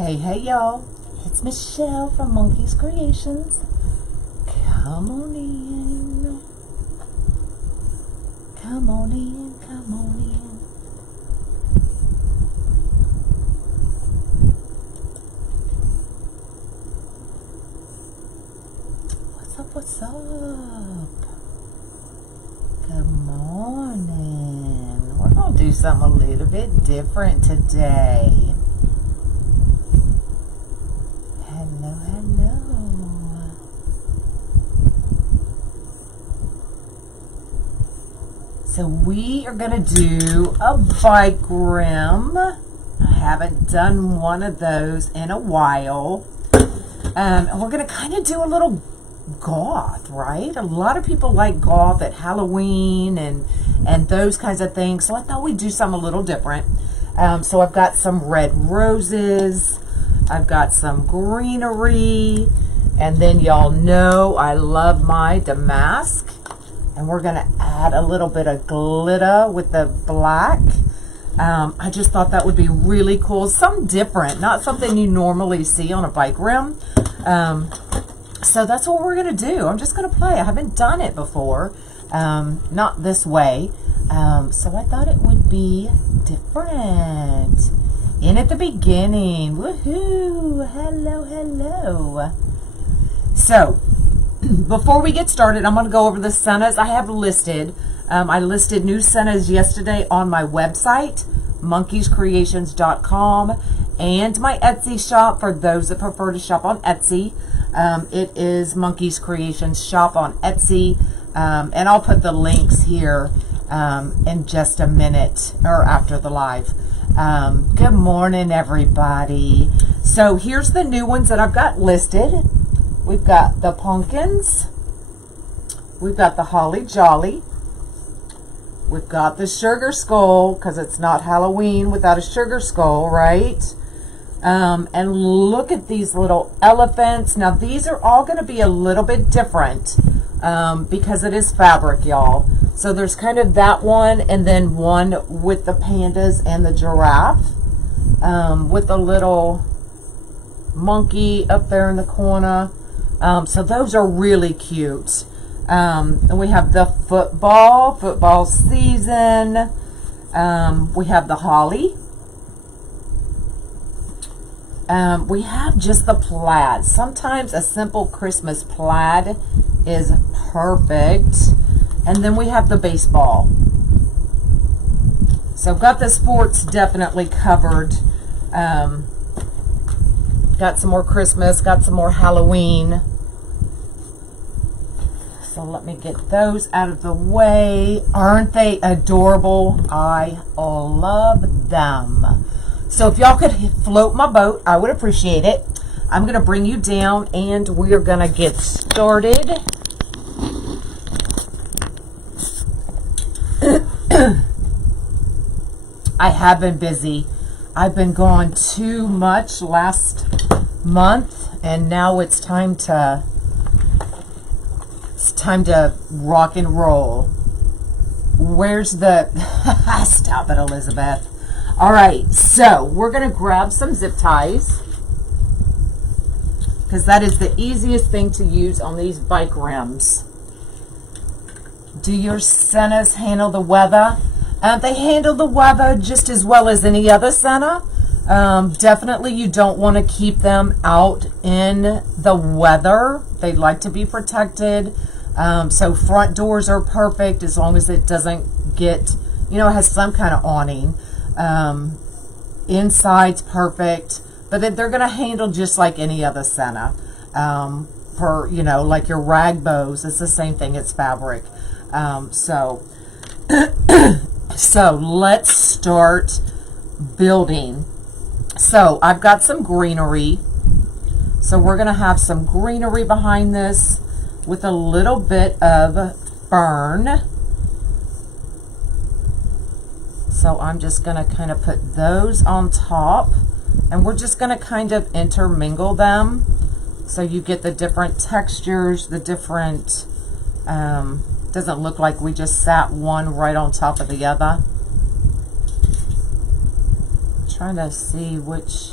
Hey y'all, it's Michelle from Monkey's Creations. Come on in. Come on in, come on in. What's up, what's up? Good morning. We're going to do something a little bit different today. Hello, hello. So we are going to do a bike rim. I haven't done one of those in a while. And we're going to kind of do a little goth, right? A lot of people like goth at Halloween and those kinds of things. So I thought we'd do something a little different. So I've got some red roses. I've got some greenery. And then y'all know I love my damask. And we're going to add a little bit of glitter with the black. I just thought that would be really cool. Something different, not something you normally see on a bike rim. So that's what we're going to do. I'm just going to play. I haven't done it before, not this way. So I thought it would be different. In at the beginning. Woohoo! Hello, hello. So, before we get started, I'm going to go over the centers I have listed. I listed new centers yesterday on my website, monkeyscreations.com, and my Etsy shop for those that prefer to shop on Etsy. It is Monkeys Creations shop on Etsy, and I'll put the links here in just a minute or after the live. Good morning, everybody. So here's the new ones that I've got listed. We've got the pumpkins. We've got the holly jolly. We've got the sugar skull, because it's not Halloween without a sugar skull, right? And look at these little elephants. Now, these are all going to be a little bit different because it is fabric, y'all. So there's kind of that one, and then one with the pandas and the giraffe with the little monkey up there in the corner. So those are really cute. And we have the football season. We have the holly. We have just the plaid. Sometimes a simple Christmas plaid is perfect. And then we have the baseball. So got the sports definitely covered. Got some more Christmas, got some more Halloween. So let me get those out of the way. Aren't they adorable? I love them. So if y'all could float my boat, I would appreciate it. I'm going to bring you down and we are going to get started. I have been busy. I've been gone too much last month, and now it's time to rock and roll. Where's the stop it, Elizabeth. All right, so we're gonna grab some zip ties because that is the easiest thing to use on these bike rims. Do your centers handle the weather? They handle the weather just as well as any other center. Definitely you don't want to keep them out in the weather. They like to be protected. So front doors are perfect as long as it doesn't get, it has some kind of awning. Inside's perfect. But they're going to handle just like any other center. For, like your rag bows, it's the same thing. It's fabric. So let's start building. So I've got some greenery. So we're going to have some greenery behind this with a little bit of fern. So I'm just going to kind of put those on top. And we're just going to kind of intermingle them. So you get the different textures, the different... doesn't look like we just sat one right on top of the other. Trying to see which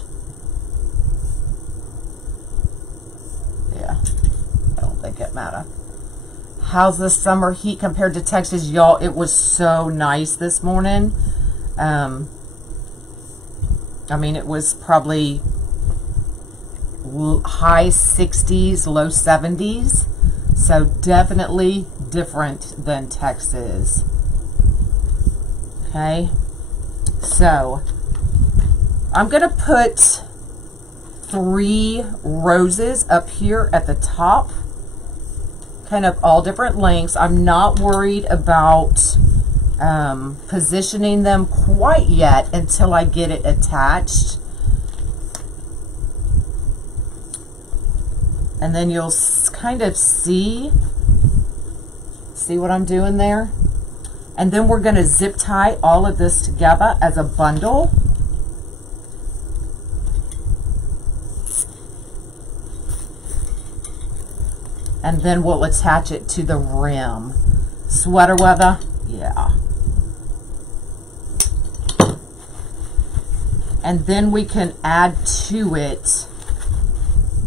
matter. How's the summer heat compared to Texas? Y'all, it was so nice this morning. I mean, it was probably high 60s, low 70s. So definitely different than Texas. Okay. So I'm going to put 3 roses up here at the top, kind of all different lengths. I'm not worried about positioning them quite yet until I get it attached. And then you'll kind of see what I'm doing there. And then we're going to zip tie all of this together as a bundle. And then we'll attach it to the rim. Sweater weather, yeah. And then we can add to it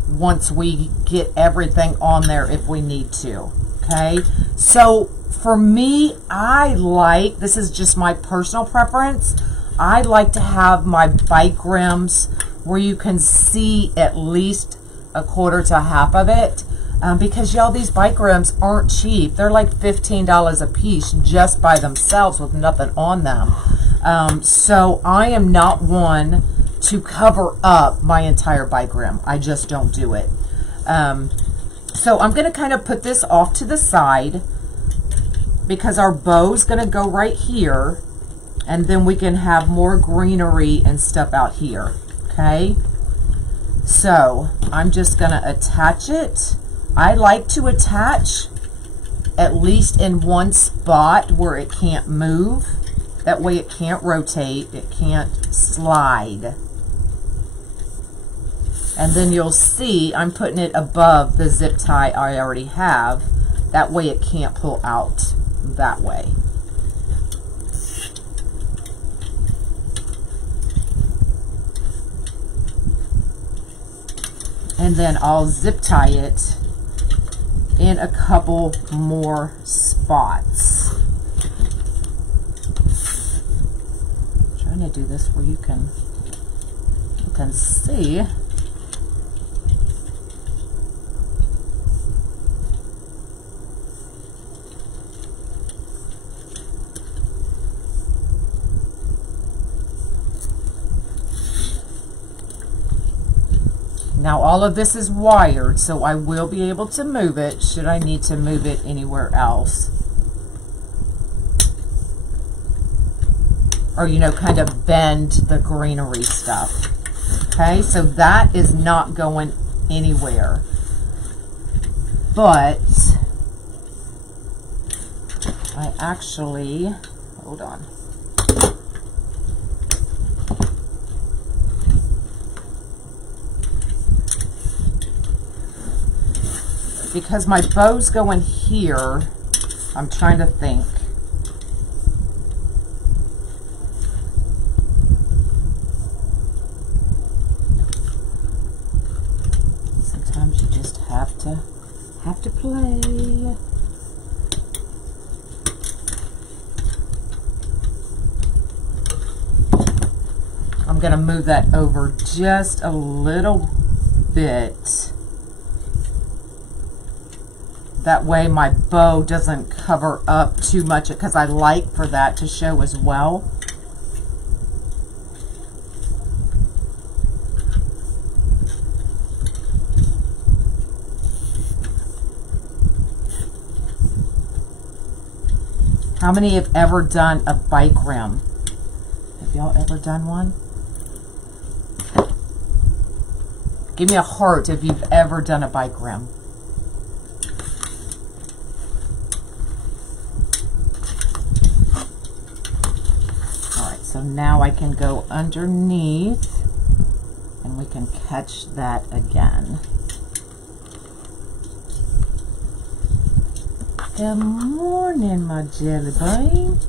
once we get everything on there if we need to, okay? So for me, this is just my personal preference, I like to have my bike rims where you can see at least a quarter to half of it. Because y'all, these bike rims aren't cheap. They're like $15 a piece just by themselves with nothing on them. So I am not one to cover up my entire bike rim. I just don't do it. So I'm going to kind of put this off to the side because our bow's going to go right here. And then we can have more greenery and stuff out here. Okay. So I'm just going to attach it. I like to attach at least in one spot where it can't move. That way it can't rotate, it can't slide. And then you'll see I'm putting it above the zip tie I already have. That way it can't pull out that way. And then I'll zip tie it in a couple more spots. I'm trying to do this where you can see. Now all of this is wired, so I will be able to move it should I need to move it anywhere else. Or, kind of bend the greenery stuff. Okay, so that is not going anywhere. But I actually, hold on. Because my bow's going here, I'm trying to think. Sometimes you just have to play. I'm going to move that over just a little bit. That way my bow doesn't cover up too much, because I like for that to show as well. How many have ever done a bike rim? Have y'all ever done one? Give me a heart if you've ever done a bike rim. So now I can go underneath and we can catch that again. Good morning, my jelly bean.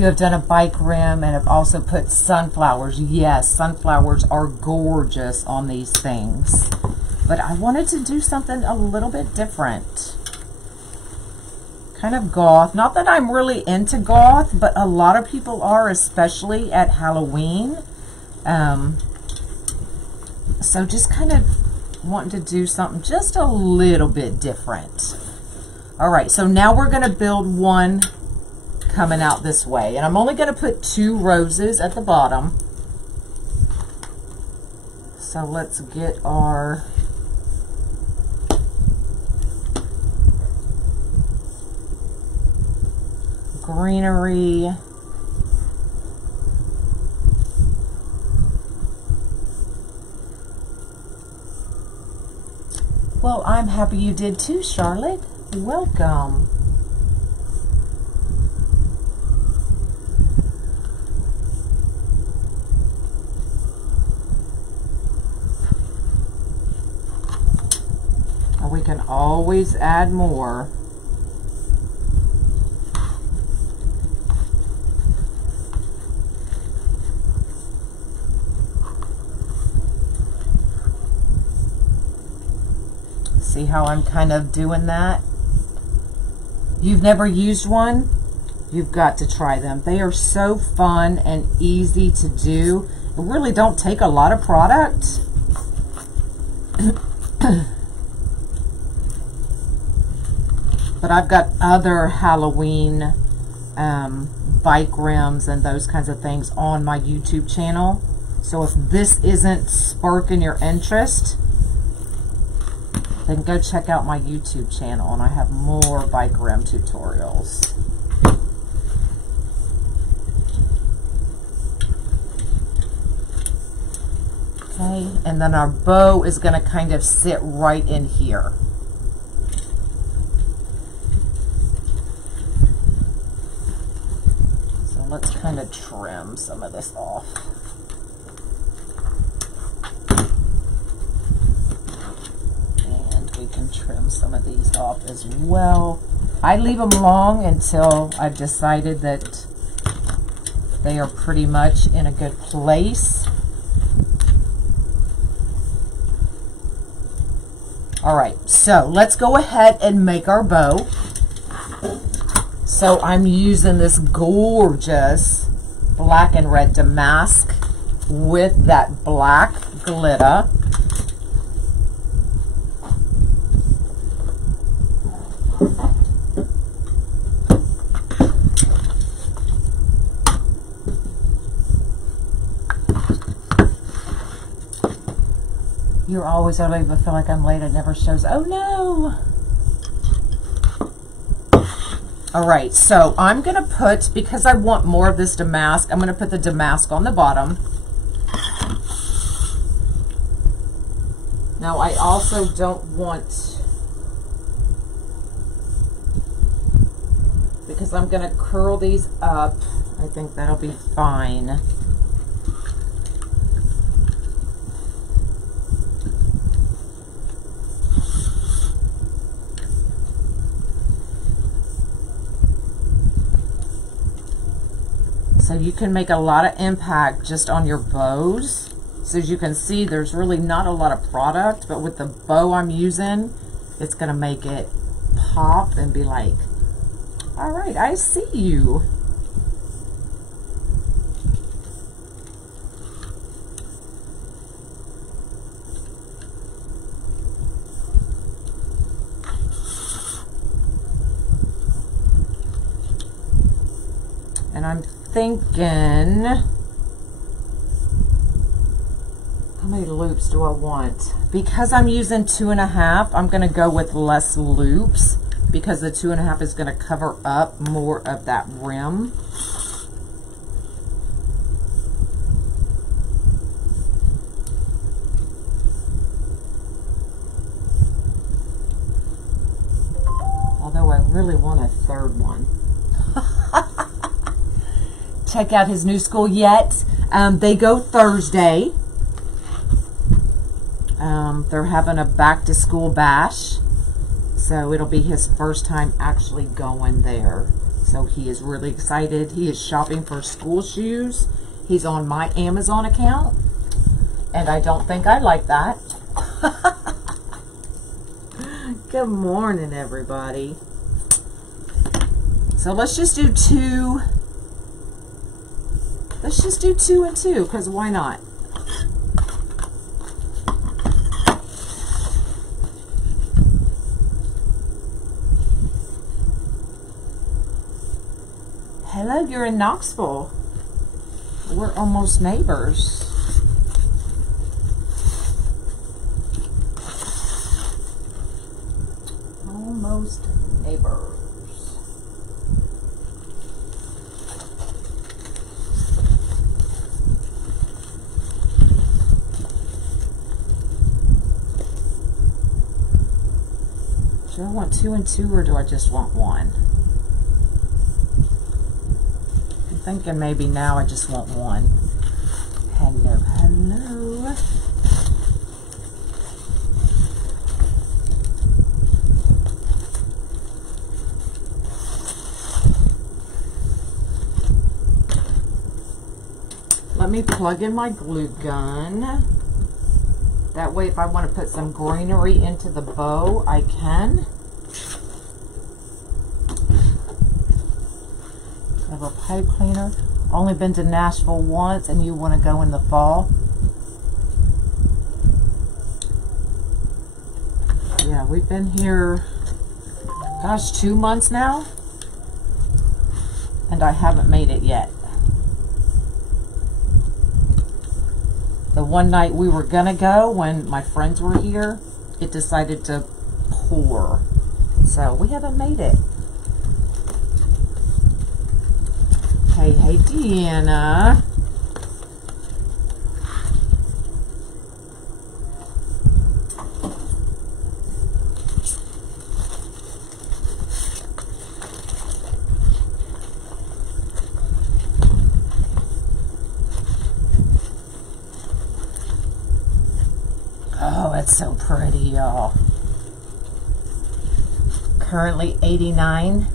You have done a bike rim and have also put sunflowers. Yes, sunflowers are gorgeous on these things. But I wanted to do something a little bit different. Kind of goth. Not that I'm really into goth, but a lot of people are, especially at Halloween. So just kind of wanting to do something just a little bit different. All right, so now we're going to build one coming out this way. And I'm only going to put 2 roses at the bottom. So let's get our greenery. Well, I'm happy you did too, Charlotte. Welcome. We can always add more. See how I'm kind of doing that? You've never used one? You've got to try them. They are so fun and easy to do. They really don't take a lot of product. But I've got other Halloween bike rims and those kinds of things on my YouTube channel. So if this isn't sparking your interest, then go check out my YouTube channel, and I have more bike rim tutorials. Okay, and then our bow is going to kind of sit right in here. So let's kind of trim some of this off. We can trim some of these off as well. I leave them long until I've decided that they are pretty much in a good place. All right, so let's go ahead and make our bow. So I'm using this gorgeous black and red damask with that black glitter. You're always early, but feel like I'm late. It never shows. Oh no! All right, so I'm gonna put, because I want more of this damask, I'm gonna put the damask on the bottom. Now I also don't want, because I'm gonna curl these up, I think that'll be fine. So you can make a lot of impact just on your bows. So as you can see, there's really not a lot of product, but with the bow I'm using, it's gonna make it pop and be like, all right, I see you. And I'm thinking, how many loops do I want? Because I'm using 2.5, I'm going to go with less loops because the 2.5 is going to cover up more of that rim. Although I really want a third one. Check out his new school yet. They go Thursday. They're having a back to school bash, so it'll be his first time actually going there. So he is really excited. He is shopping for school shoes. He's on my Amazon account, and I don't think I like that. Good morning, everybody. So let's just do two. Let's just do 2 and 2, because why not? Hello, you're in Knoxville. We're almost neighbors. Almost neighbors. Do I want 2 and 2, or do I just want 1? I'm thinking maybe now I just want 1. Hello, hello. Let me plug in my glue gun. That way, if I want to put some greenery into the bow, I can. I have a pipe cleaner. Only been to Nashville once, and you want to go in the fall. Yeah, we've been here, gosh, 2 months now, and I haven't made it yet. The one night we were gonna go, when my friends were here, it decided to pour. So we haven't made it. Hey, hey, Deanna. Oh, it's so pretty, y'all. Currently 89.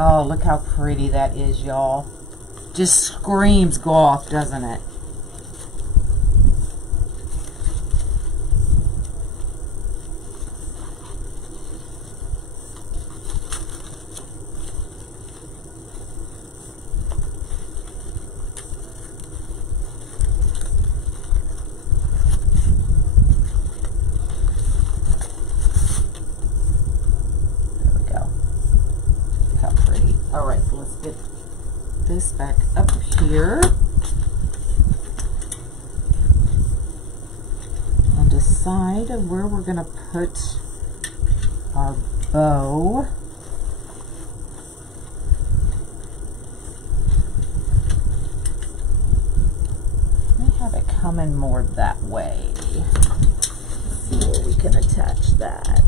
Oh, look how pretty that is, y'all. Just screams golf, doesn't it? This back up here and decide where we're going to put our bow. Let me have it coming more that way. Let's see where we can attach that.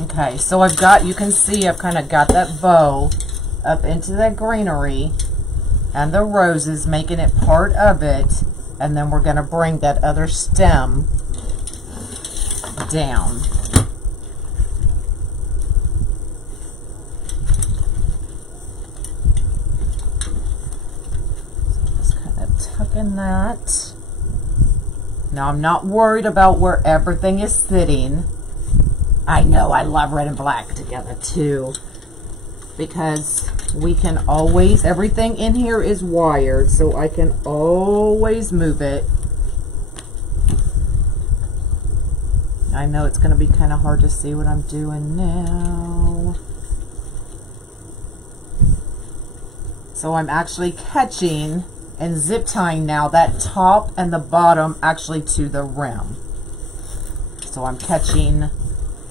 Okay, so I've got, you can see I've kind of got that bow up into that greenery and the roses, making it part of it, and then we're going to bring that other stem down. So just kind of tucking that. Now I'm not worried about where everything is sitting. I know I love red and black together too, because we can always, everything in here is wired, so I can always move it. I know it's going to be kind of hard to see what I'm doing now. So I'm actually catching and zip tying now that top and the bottom actually to the rim. So I'm catching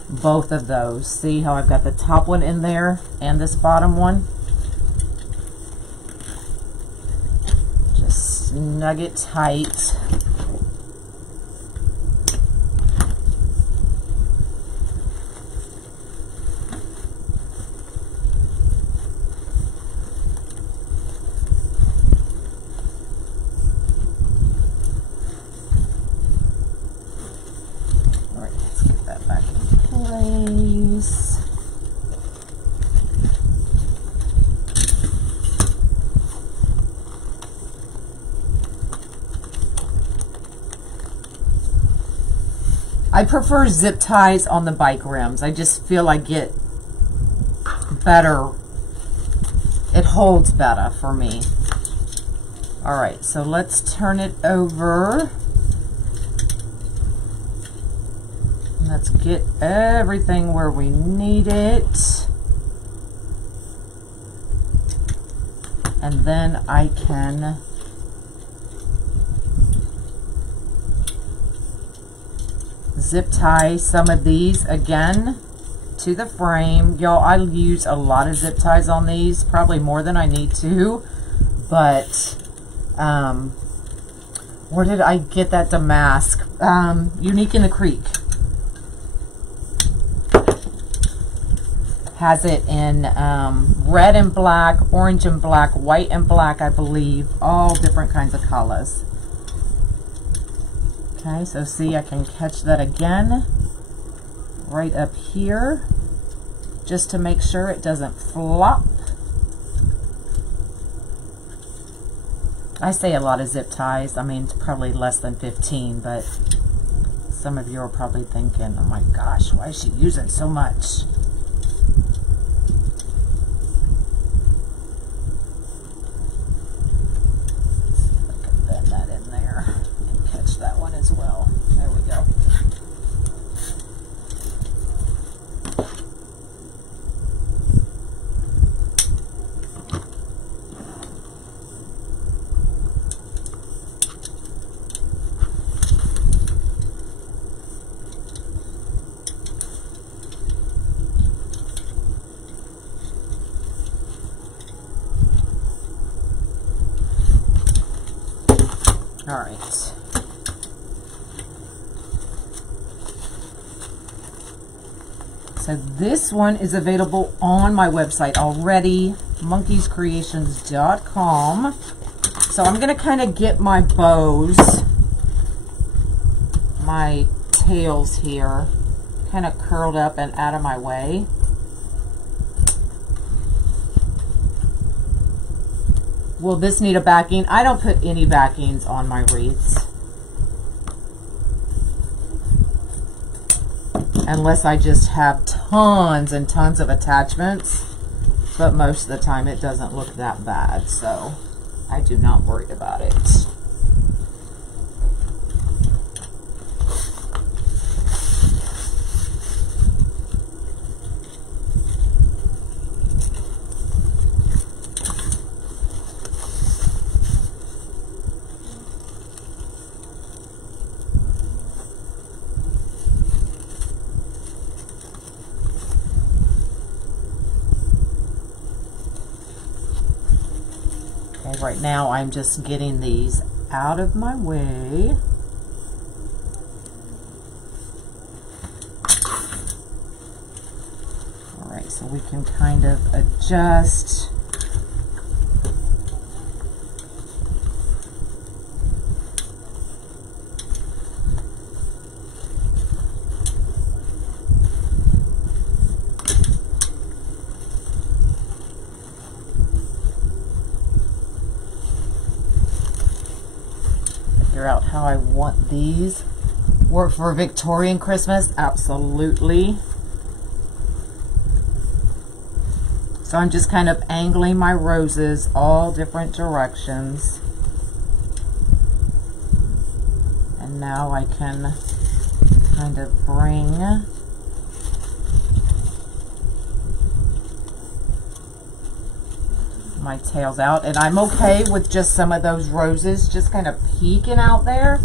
both of those. See how I've got the top one in there and this bottom one? Just snug it tight. I prefer zip ties on the bike rims. I just feel I get better. It holds better for me. All right, so let's turn it over. Let's get everything where we need it. And then I can zip tie some of these again to the frame. Y'all, I use a lot of zip ties on these, probably more than I need to, but where did I get that damask? Unique in the Creek has it in red and black, orange and black, white and black, I believe, all different kinds of colors. Okay, so see, I can catch that again right up here just to make sure it doesn't flop. I say a lot of zip ties. I mean, it's probably less than 15, but some of you are probably thinking, oh my gosh, why is she using so much? All right. So this one is available on my website already, monkeyscreations.com. So I'm going to kind of get my bows, my tails here, kind of curled up and out of my way. Will this need a backing? I don't put any backings on my wreaths, unless I just have tons and tons of attachments, but most of the time it doesn't look that bad, so I do not worry about it. Right now I'm just getting these out of my way. All right, so we can kind of adjust. Out how I want these. Work for Victorian Christmas? Absolutely. So I'm just kind of angling my roses all different directions. And now I can kind of bring my tails out, and I'm okay with just some of those roses just kind of peeking out there.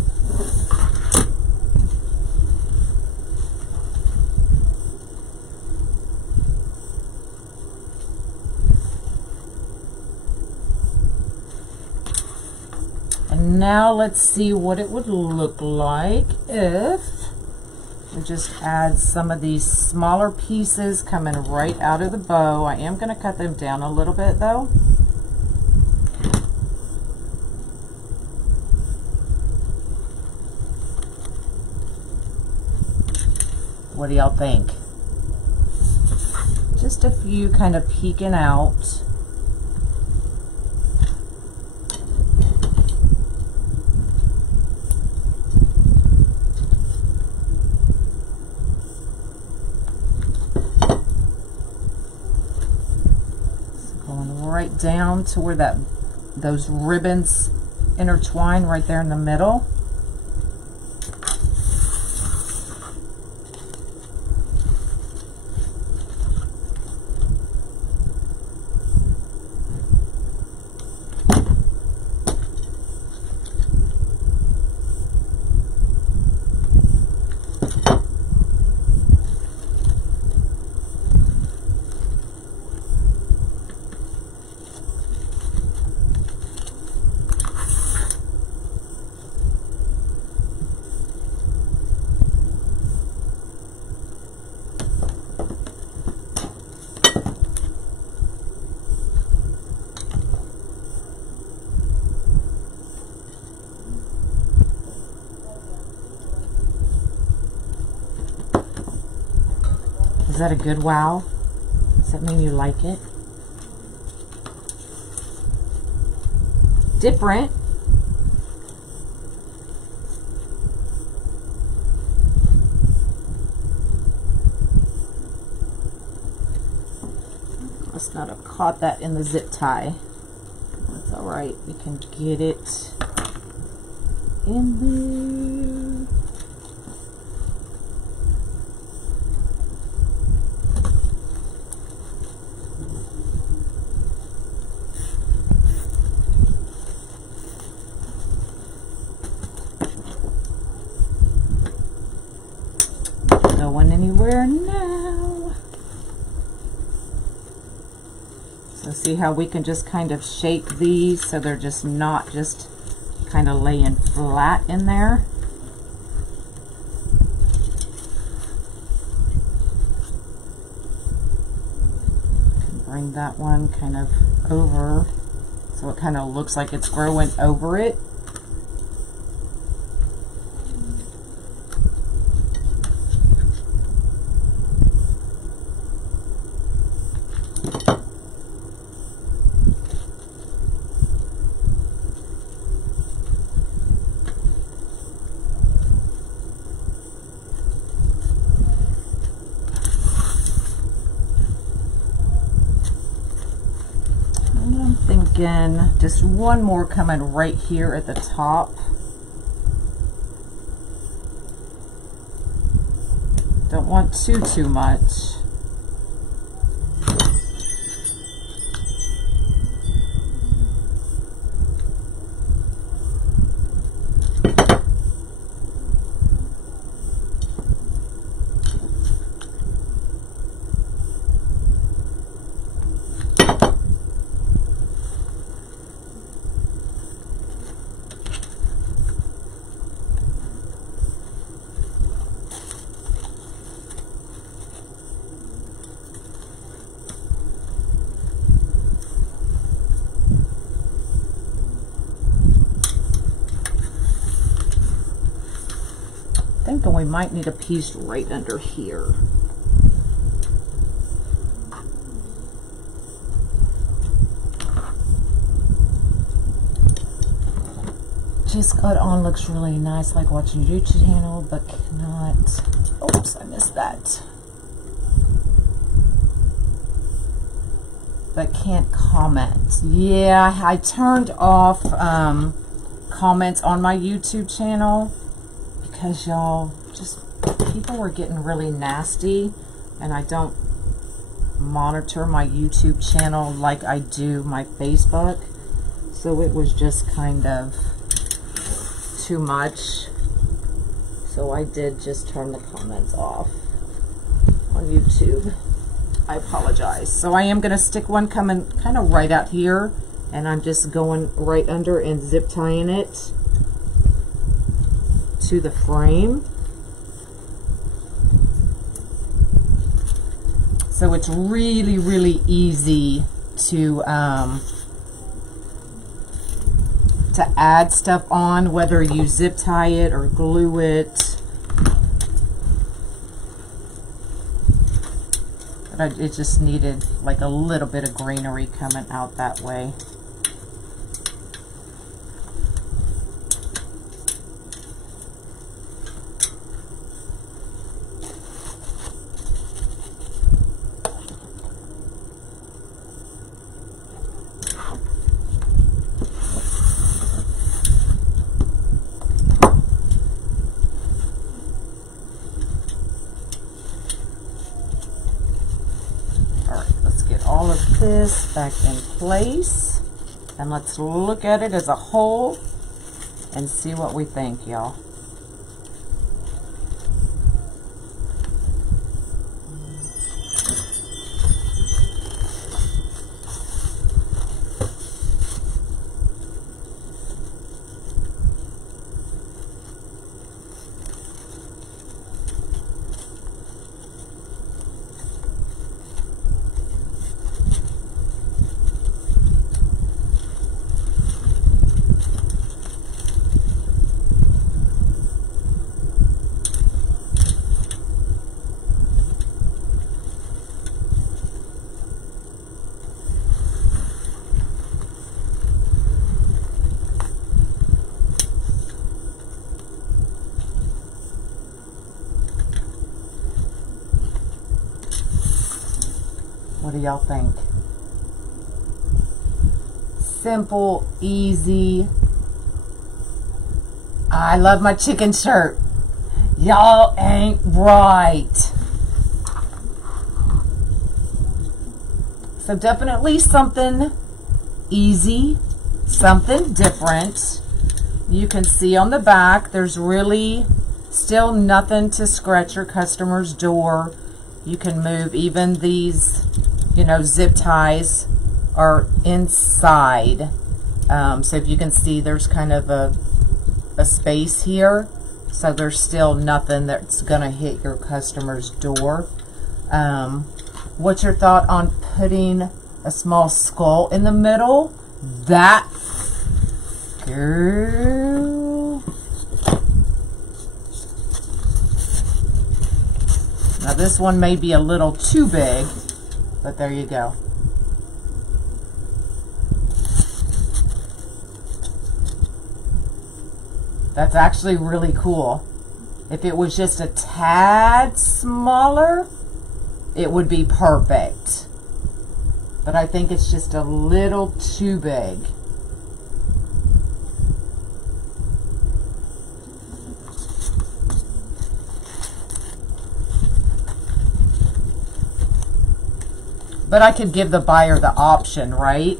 And now let's see what it would look like if we just add some of these smaller pieces coming right out of the bow. I am going to cut them down a little bit though. What do y'all think? Just a few kind of peeking out. Right down to where those ribbons intertwine right there in the middle. Is that a good wow? Does that mean you like it? Different. Must not have caught that in the zip tie. That's all right. We can get it in there. Going anywhere now. So see how we can just kind of shape these so they're just not just kind of laying flat in there. Bring that one kind of over so it kind of looks like it's growing over it. Just one more coming right here at the top. Don't want too much. Thinking we might need a piece right under here. Just got on, looks really nice, like watching your YouTube channel, but cannot. Oops, I missed that. But can't comment. Yeah, I turned off comments on my YouTube channel because y'all just people were getting really nasty, and I don't monitor my YouTube channel like I do my Facebook, so it was just kind of too much. So I did just turn the comments off on YouTube. I apologize. So I am going to stick one coming kind of right out here, and I'm just going right under and zip tying it to the frame. So it's really, really easy to add stuff on, whether you zip tie it or glue it. But it just needed like a little bit of greenery coming out that way. All of this back in place, and let's look at it as a whole and see what we think, y'all. What do y'all think? Simple, easy. I love my chicken shirt. Y'all ain't right. So definitely something easy, something different. You can see on the back, there's really still nothing to scratch your customer's door. You can move even these, you know, zip ties are inside. So if you can see, there's kind of a space here. So there's still nothing that's gonna hit your customer's door. What's your thought on putting a small skull in the middle? That, girl. Now this one may be a little too big, but there you go. That's actually really cool. If it was just a tad smaller, it would be perfect. But I think it's just a little too big. But I could give the buyer the option, right?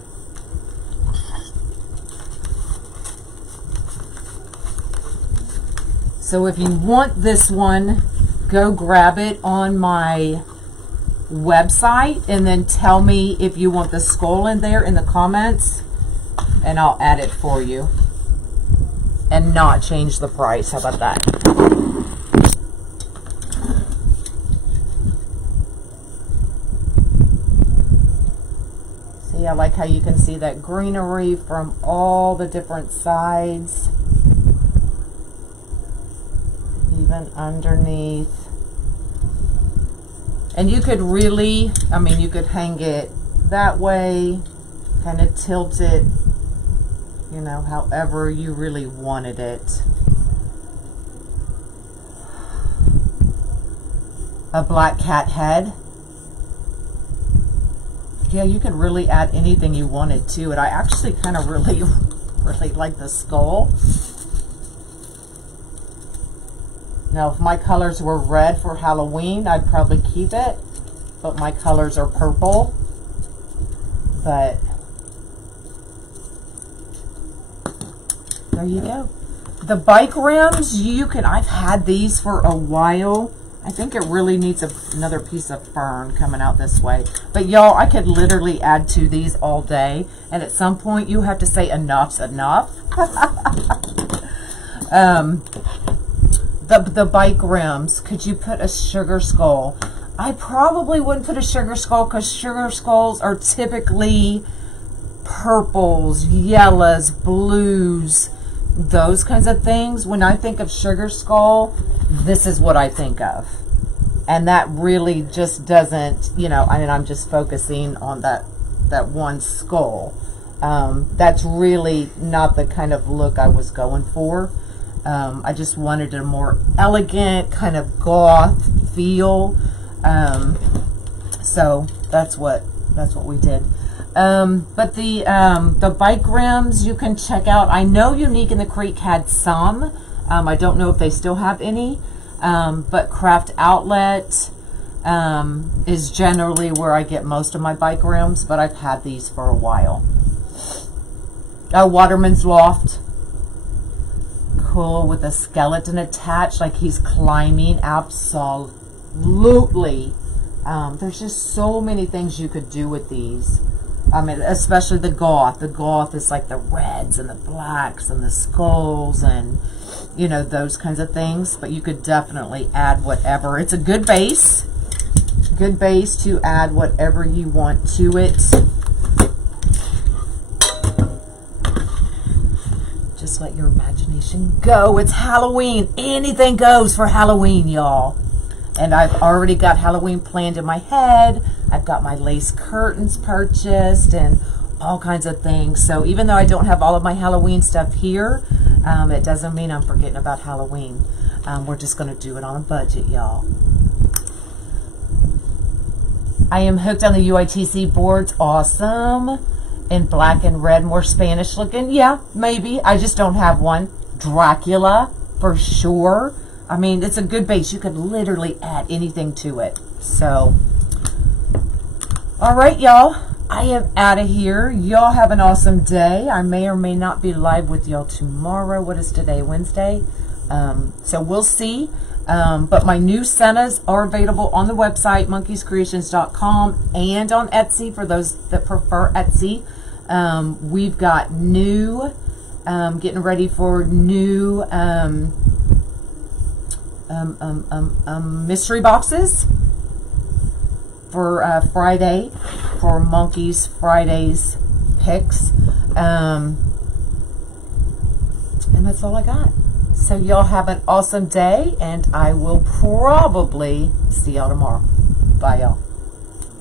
So if you want this one, go grab it on my website and then tell me if you want the skull in there in the comments, and I'll add it for you and not change the price. How about that? See, I like how you can see that greenery from all the different sides, even underneath. And you could really, I mean, you could hang it that way, kind of tilt it, you know, however you really wanted it. A black cat head. Yeah, you could really add anything you wanted to it. I actually kind of really like the skull. Now, if my colors were red for Halloween, I'd probably keep it. But my colors are purple. But there you go. The bike rims, I've had these for a while. I think it really needs another piece of fern coming out this way. But y'all, I could literally add to these all day. And at some point, you have to say enough's enough. The bike rims, could you put a sugar skull? I probably wouldn't put a sugar skull because sugar skulls are typically purples, yellows, blues, those kinds of things. When I think of sugar skull, this is what I think of. And that really just doesn't, I'm just focusing on that one skull. That's really not the kind of look I was going for. I just wanted a more elegant kind of goth feel. So that's what we did. But the bike rims you can check out. I know Unique in the Creek had some. I don't know if they still have any. But Craft Outlet is generally where I get most of my bike rims, but I've had these for a while. Waterman's Loft. Cool, with a skeleton attached, like he's climbing. Absolutely. There's just so many things you could do with these. I mean, especially the goth. The goth is like the reds and the blacks and the skulls and, those kinds of things. But you could definitely add whatever. It's a good base. Good base to add whatever you want to it. Just let your imagination go. It's Halloween. Anything goes for Halloween, y'all. And I've already got Halloween planned in my head. I've got my lace curtains purchased and all kinds of things. So even though I don't have all of my Halloween stuff here, it doesn't mean I'm forgetting about Halloween. We're just going to do it on a budget, y'all. I am hooked on the UITC boards. Awesome. In black and red, more Spanish looking. Yeah, maybe. I just don't have one. Dracula, for sure. I mean, it's a good base. You could literally add anything to it. So, all right, y'all. I am out of here. Y'all have an awesome day. I may or may not be live with y'all tomorrow. What is today? Wednesday? So we'll see. But my new Sennas are available on the website, monkeyscreations.com, and on Etsy for those that prefer Etsy. We've got new, getting ready for new mystery boxes for Friday, for Monkeys Fridays picks. And that's all I got. So y'all have an awesome day, and I will probably see y'all tomorrow. Bye, y'all.